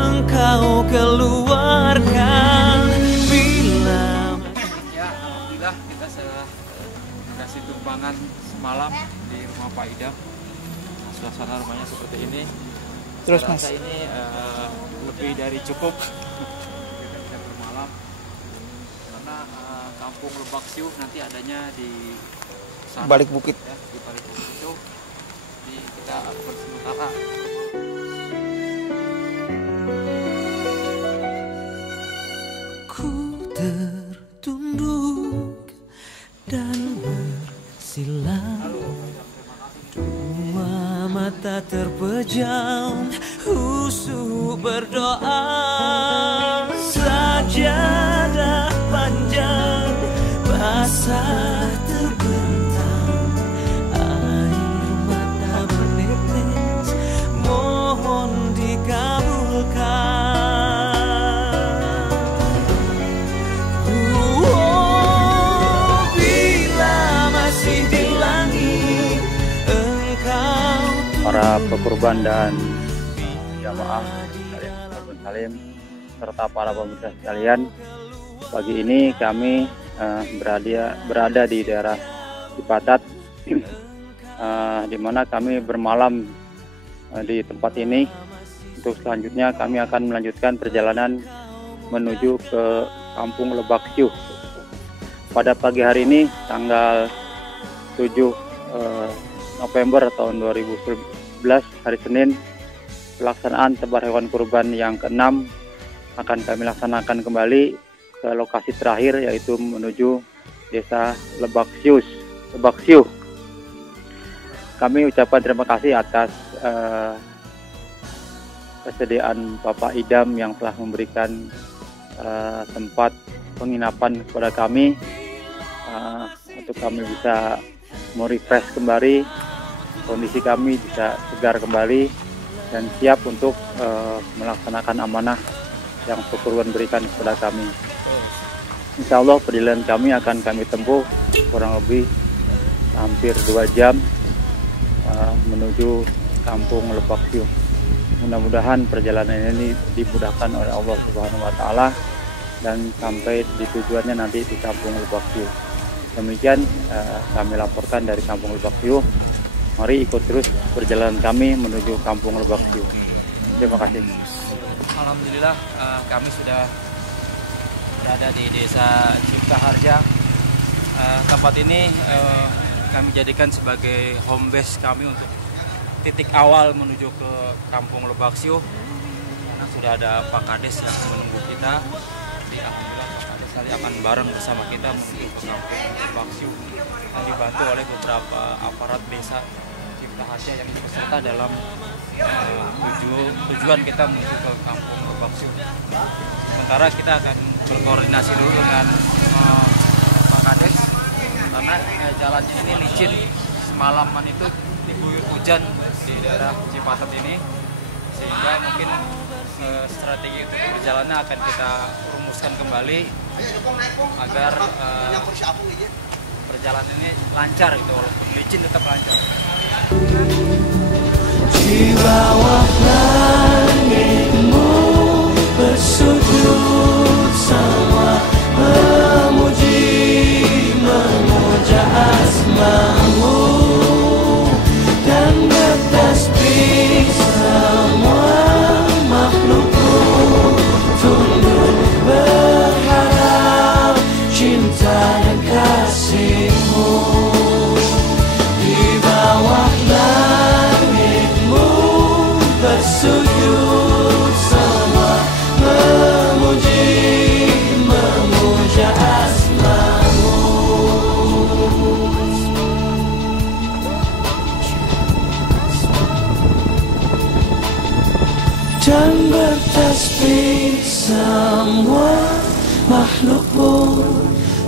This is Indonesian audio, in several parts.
engkau keluarkan bila. Ya, alhamdulillah kita sudah kasih tumpangan semalam di rumah Pak Idam. Suasana rumahnya seperti ini. Terus Mas, ini lebih dari cukup kita bisa bermalam karena kampung Lebak Siuh nanti adanya di sana, balik bukit. ya, di balik bukit itu. Jadi kita bersementara. Ku tertunduk dan bersila, dua mata terpejam, khusyuk berdoa. Sajadah panjang basah terbentang, air mata menetes, mohon dikabulkan. Para pekurban dan jamaah salim serta para pemirsa sekalian, pagi ini kami berada di daerah Cipatat, di mana kami bermalam di tempat ini. Untuk selanjutnya kami akan melanjutkan perjalanan menuju ke Kampung Lebak Siuh. Pada pagi hari ini tanggal 7 November tahun 2011, hari Senin, pelaksanaan tebar hewan kurban yang ke-6 akan kami laksanakan kembali ke lokasi terakhir, yaitu menuju desa Lebak Siuh. Kami ucapkan terima kasih atas kesediaan Bapak Idam yang telah memberikan tempat penginapan kepada kami untuk kami bisa merefresh kembali, kondisi kami bisa segar kembali dan siap untuk melaksanakan amanah yang Kurban berikan kepada kami. Insya Allah perjalanan kami akan kami tempuh kurang lebih hampir 2 jam menuju Kampung Lebak Siuh. Mudah-mudahan perjalanan ini dimudahkan oleh Allah Subhanahu wa Ta'ala dan sampai di tujuannya nanti di Kampung Lebak Siuh. Demikian kami laporkan dari Kampung Lebak Siuh. Mari ikut terus perjalanan kami menuju Kampung Lebak Siuh. Terima kasih. Alhamdulillah kami sudah berada di desa Cipta Harja. Tempat ini kami jadikan sebagai home base kami untuk titik awal menuju ke Kampung Lebak Siuh. Karena sudah ada Pak Kades yang menunggu kita. Jadi alhamdulillah Pak Kades tadi akan bareng bersama kita menuju ke Kampung Lebak Siuh dan dibantu oleh beberapa aparat desa Cipta Harja yang ikut serta dalam tujuan kita menuju ke Kampung Lebak Siuh. Sementara kita akan berkoordinasi dulu dengan Pak Kades karena jalannya ini licin. Semalaman itu diguyur hujan di daerah Cipatat ini, sehingga mungkin strategi untuk perjalanan akan kita rumuskan kembali agar perjalanan ini lancar gitu, walaupun licin tetap lancar. Di bawah langitmu bersujud semua, memuja asmamu dan bertasbih semua makhlukmu, tunduk berharap cinta dan kasihmu. Di bawah langitmu bersujud semua, memuja asmamu dan bertasbih semua makhlukmu,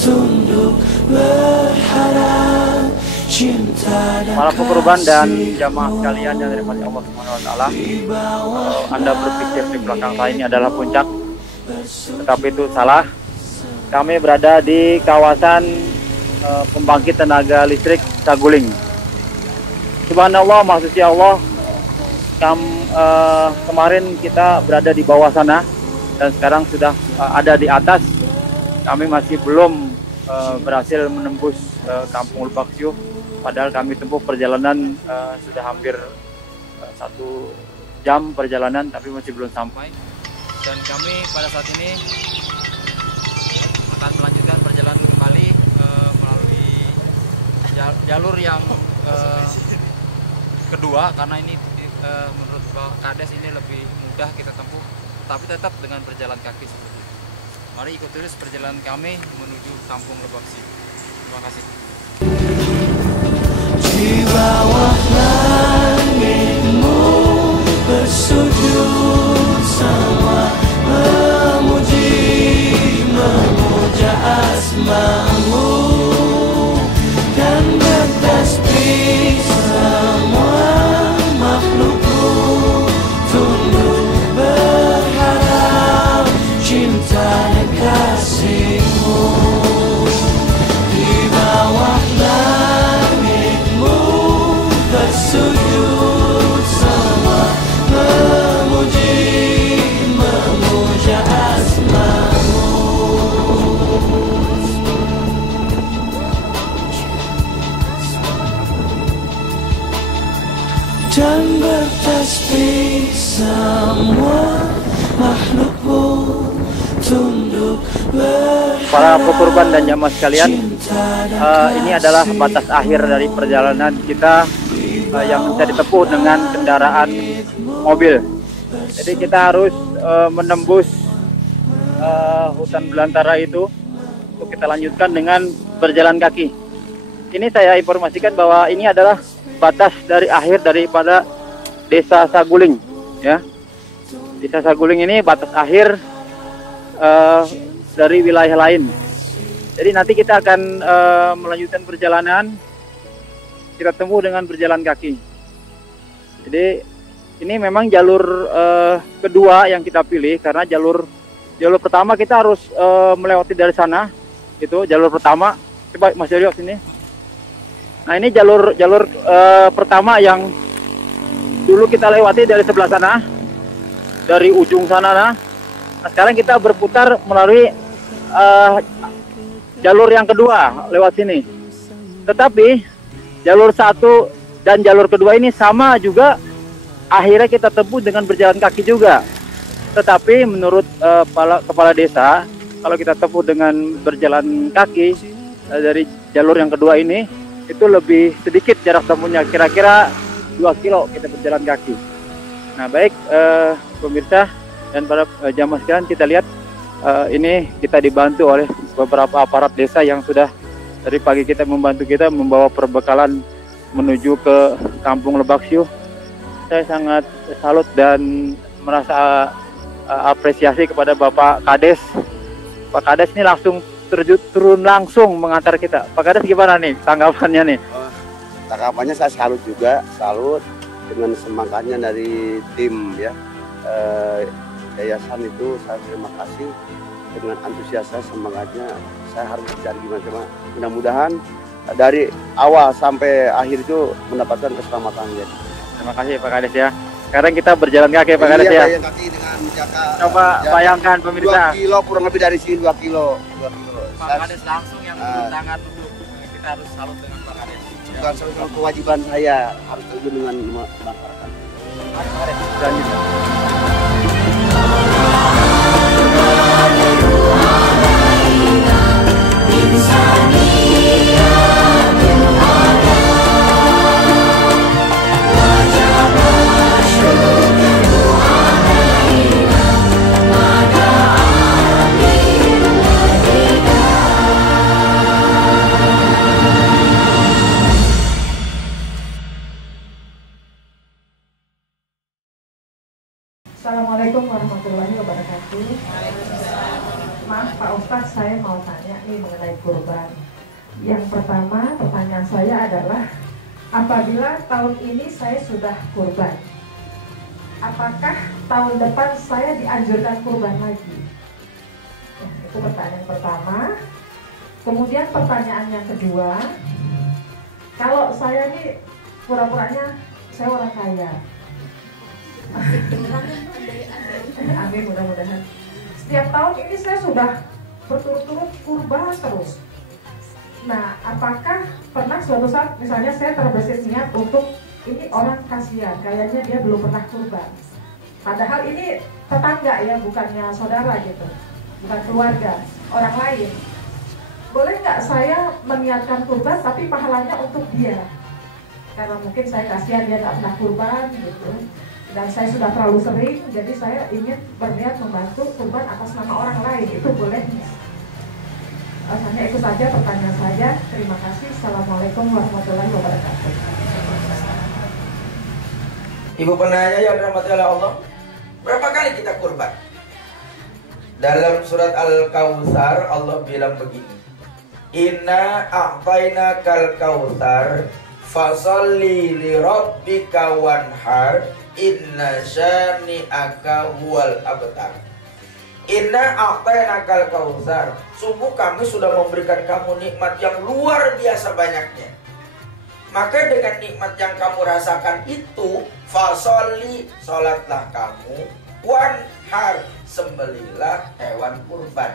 tunduk berharap cinta dan Para pekurban dan jamaah sekalian yang dirahmati Allah Subhanahu wa Ta'ala, Anda berpikir di belakang saya ini adalah puncak, tetapi itu salah. Kami berada di kawasan pembangkit tenaga listrik Saguling. Subhanallah, maksudnya Allah, kemarin kita berada di bawah sana dan sekarang sudah ada di atas. Kami masih belum berhasil menembus Kampung Lebak Siuh, padahal kami tempuh perjalanan sudah hampir 1 jam perjalanan, tapi masih belum sampai. Dan kami pada saat ini akan melanjutkan perjalanan kembali melalui jalur yang kedua, karena ini menurut Pak Kades ini lebih mudah kita tempuh, tapi tetap dengan berjalan kaki seperti itu. Mari ikut terus perjalanan kami menuju Kampung Lebak Siuh. Terima kasih. Di bawah langitmu bersujud semua, memuja asmamu, dan bertasbih semua makhlukmu, tunduk berharap cinta dan kasihmu. Di bawah langitmu bersujud semua, memuja asmamu. Dan bertasbih semua makhlukmu, tunduk berharap. Para pekurban dan jamaah sekalian, ini adalah batas akhir dari perjalanan kita yang bisa ditempuh dengan kendaraan mobil. Jadi kita harus menembus hutan belantara itu untuk kita lanjutkan dengan berjalan kaki. Ini saya informasikan bahwa ini adalah batas dari akhir daripada Desa Saguling, ya. Desa Saguling ini batas akhir dari wilayah lain. Jadi nanti kita akan melanjutkan perjalanan, kita tempuh dengan berjalan kaki. Jadi ini memang jalur kedua yang kita pilih, karena jalur pertama kita harus melewati dari sana, itu jalur pertama. Coba Mas Yorio sini. Nah ini jalur pertama yang dulu kita lewati dari sebelah sana, dari ujung sana. Nah sekarang kita berputar melalui jalur yang kedua lewat sini. Tetapi jalur 1 dan jalur kedua ini sama juga, akhirnya kita tempuh dengan berjalan kaki juga. Tetapi menurut kepala desa, kalau kita tempuh dengan berjalan kaki dari jalur yang kedua ini, itu lebih sedikit jarak tempuhnya, kira-kira 2 kilo kita berjalan kaki. Nah baik pemirsa dan para jamaah sekalian, kita lihat ini kita dibantu oleh beberapa aparat desa yang sudah dari pagi kita membantu kita membawa perbekalan menuju ke Kampung Lebak Siuh. Saya sangat salut dan merasa apresiasi kepada Bapak Kades. Pak Kades ini langsung turun langsung mengantar kita. Pak Kades gimana nih tanggapannya nih? Tanggapannya saya salut juga, salut dengan semangatnya dari tim ya. Yayasan itu saya terima kasih dengan antusiasnya, semangatnya. Saya harus mencari gimana, mudah-mudahan dari awal sampai akhir itu mendapatkan keselamatan ya. Terima kasih Pak Kades ya. Sekarang kita berjalan kaki Pak Kades ya. Berjalan kaki dengan Coba bayangkan pemirsa. 2 kilo kurang lebih dari sini 2 kilo. Pak Kades langsung yang turun tangan untuk kita harus salut dengan Pak Kades. Bukan suatu kewajiban saya, harus terjun dengan masyarakat. Pak Kades, selanjutnya. Assalamualaikum warahmatullahi wabarakatuh. Maaf Pak Ustadz, saya mau tanya nih mengenai kurban. Yang pertama, pertanyaan saya adalah, apabila tahun ini saya sudah kurban, apakah tahun depan saya dianjurkan kurban lagi? Nah, itu pertanyaan pertama. Kemudian pertanyaan yang kedua, kalau saya nih pura-puranya saya orang kaya, Amin, mudah-mudahan. Setiap tahun ini saya sudah berturut-turut kurban terus. Nah, apakah pernah suatu saat misalnya saya terbesit niat untuk ini orang kasihan, kayaknya dia belum pernah kurban. Padahal ini tetangga ya, bukannya saudara gitu, bukan keluarga, orang lain. Boleh nggak saya meniatkan kurban tapi pahalanya untuk dia? Karena mungkin saya kasihan dia nggak pernah kurban gitu. Dan saya sudah terlalu sering, jadi saya ingin berniat membantu kurban atas nama orang lain. Itu boleh nggak? Hanya itu saja pertanyaan saya. Terima kasih. Assalamualaikum warahmatullahi wabarakatuh. Ibu penanya yang dirahmati oleh Allah, berapa kali kita kurban? Dalam surat Al-Kautsar Allah bilang begini, Inna a'tainakal kautsar fasalli li rabbika wanhar inna syani'aka huwal abtar. Inna a'tainakal kautsar, sungguh kami sudah memberikan kamu nikmat yang luar biasa banyaknya. Maka dengan nikmat yang kamu rasakan itu, fasolli, sholatlah kamu, wanhar, sembelilah hewan kurban.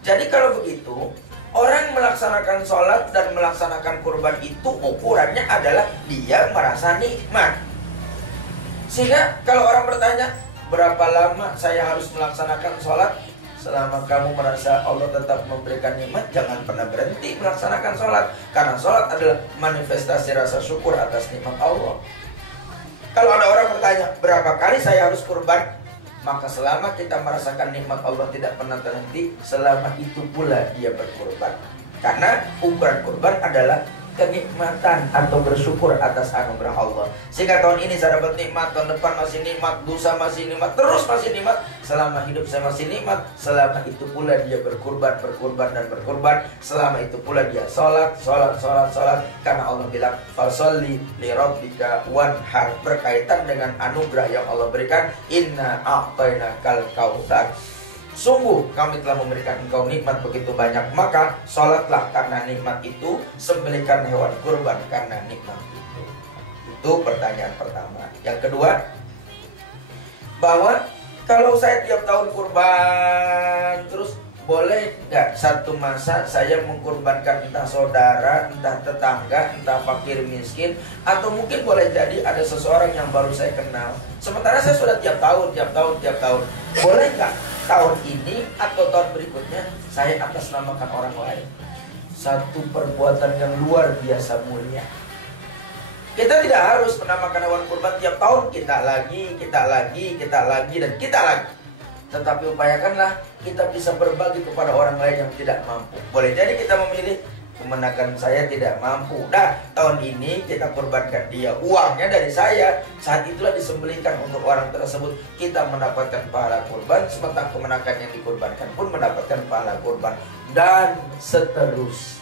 Jadi kalau begitu, orang melaksanakan sholat dan melaksanakan kurban itu ukurannya adalah dia merasa nikmat. Sehingga kalau orang bertanya, berapa lama saya harus melaksanakan sholat? Selama kamu merasa Allah tetap memberikan nikmat, jangan pernah berhenti melaksanakan sholat. Karena sholat adalah manifestasi rasa syukur atas nikmat Allah. Kalau ada orang bertanya, berapa kali saya harus kurban? Maka selama kita merasakan nikmat Allah tidak pernah terhenti, selama itu pula dia berkurban. Karena ukuran kurban adalah kenikmatan atau bersyukur atas anugerah Allah. Sehingga tahun ini saya dapat nikmat, tahun depan masih nikmat, lusa masih nikmat, terus masih nikmat. Selama hidup saya masih nikmat, selama itu pula dia berkurban, berkurban, dan berkurban. Selama itu pula dia sholat. Karena Allah bilang, fasolli li rabbika wanhar, berkaitan dengan anugerah yang Allah berikan. Inna a'tainakal kautsar, sungguh kami telah memberikan engkau nikmat begitu banyak, maka sholatlah karena nikmat itu, sembelihkan hewan kurban karena nikmat itu. Itu pertanyaan pertama. Yang kedua, bahwa kalau saya tiap tahun kurban terus, boleh nggak satu masa saya mengkurbankan entah saudara, entah tetangga, entah fakir miskin, atau mungkin boleh jadi ada seseorang yang baru saya kenal, sementara saya sudah tiap tahun. Boleh nggak tahun ini atau tahun berikutnya saya atas namakan orang lain? Satu perbuatan yang luar biasa mulia. Kita tidak harus menamakan hewan kurban tiap tahun, kita lagi. Tetapi upayakanlah kita bisa berbagi kepada orang lain yang tidak mampu. Boleh jadi kita memilih, kemenakan saya tidak mampu, tahun ini kita kurbankan dia, uangnya dari saya, saat itulah disembelihkan untuk orang tersebut, kita mendapatkan pahala kurban, sementara kemenakan yang dikurbankan pun mendapatkan pahala kurban, dan seterusnya.